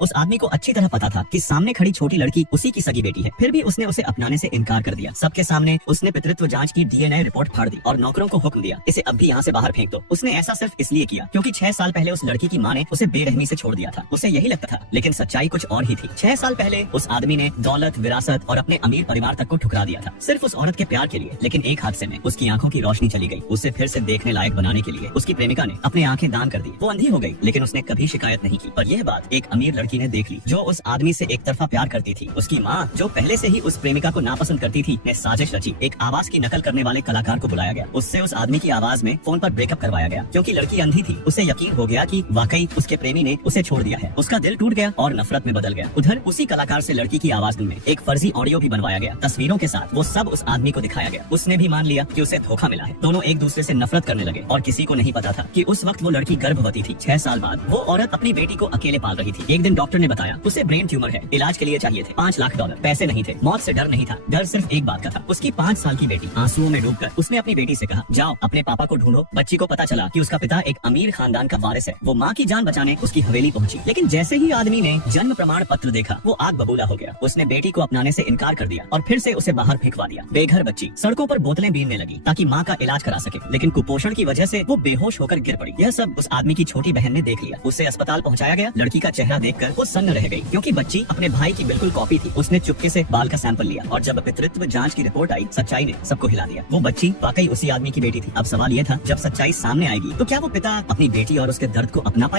उस आदमी को अच्छी तरह पता था कि सामने खड़ी छोटी लड़की उसी की सगी बेटी है, फिर भी उसने उसे अपनाने से इनकार कर दिया। सबके सामने उसने पितृत्व जांच की डीएनए रिपोर्ट फाड़ दी और नौकरों को हुक्म दिया, इसे अब भी यहाँ से बाहर फेंक दो। उसने ऐसा सिर्फ इसलिए किया क्योंकि 6 साल पहले उस लड़की की माँ ने उसे बेरहमी से छोड़ दिया था। उसे यही लगता था, लेकिन सच्चाई कुछ और ही थी। 6 साल पहले उस आदमी ने दौलत, विरासत और अपने अमीर परिवार तक को ठुकरा दिया था, सिर्फ उस औरत के प्यार के लिए। लेकिन एक हादसे में उसकी आंखों की रोशनी चली गई। उसे फिर से देखने लायक बनाने के लिए उसकी प्रेमिका ने अपनी आंखें दान कर दी। वो अंधी हो गई, लेकिन उसने कभी शिकायत नहीं की। और यह बात एक अमीर लड़की ने देख ली, जो उस आदमी से एक तरफा प्यार करती थी। उसकी माँ, जो पहले से ही उस प्रेमिका को नापसंद करती थी, ने साजिश रची। एक आवाज की नकल करने वाले कलाकार को बुलाया गया। उससे उस आदमी की आवाज में फोन पर ब्रेकअप करवाया गया। क्योंकि लड़की अंधी थी, उसे यकीन हो गया कि वाकई उसके प्रेमी ने उसे छोड़ दिया है। उसका दिल टूट गया और नफरत में बदल गया। उधर उसी कलाकार से लड़की की आवाज में एक फर्जी ऑडियो भी बनवाया गया, तस्वीरों के साथ। वो सब उस आदमी को दिखाया गया। उसने भी मान लिया कि उसे धोखा मिला है। दोनों एक दूसरे से नफरत करने लगे और किसी को नहीं पता था कि उस वक्त वो लड़की गर्भवती थी। 6 साल बाद वो औरत अपनी बेटी को अकेले पाल रही थी। एक दिन डॉक्टर ने बताया उसे ब्रेन ट्यूमर है, इलाज के लिए चाहिए थे $5 लाख। पैसे नहीं थे, मौत से डर नहीं था। डर सिर्फ एक बात का था, उसकी 5 साल की बेटी। आंसुओं में डूबकर उसने अपनी बेटी से कहा, जाओ अपने पापा को ढूंढो। बच्ची को पता चला कि उसका पिता एक अमीर खानदान का वारिस है। वो माँ की जान बचाने उसकी हवेली पहुंची। लेकिन जैसे ही आदमी ने जन्म प्रमाण पत्र देखा, वो आग बबूला हो गया। उसने बेटी को अपनाने से इनकार कर दिया और फिर से उसे बाहर फेंकवा दिया। बेघर बच्ची सड़कों पर बोतलें बीनने लगी ताकि माँ का इलाज करा सके, लेकिन कुपोषण की वजह से वो बेहोश होकर गिर पड़ी। यह सब उस आदमी की छोटी बहन ने देख लिया। उसे अस्पताल पहुंचाया गया। लड़की का चेहरा देखकर वो सन्न रह गई, क्योंकि बच्ची अपने भाई की बिल्कुल कॉपी थी। उसने चुपके से बाल का सैंपल लिया और जब पितृत्व जांच की रिपोर्ट आई, सच्चाई ने सबको हिला दिया। वो बच्ची वाकई उसी आदमी की बेटी थी। अब सवाल यह था, जब सच्चाई सामने आएगी तो क्या वो पिता अपनी बेटी और उसके दर्द को अपना पाए?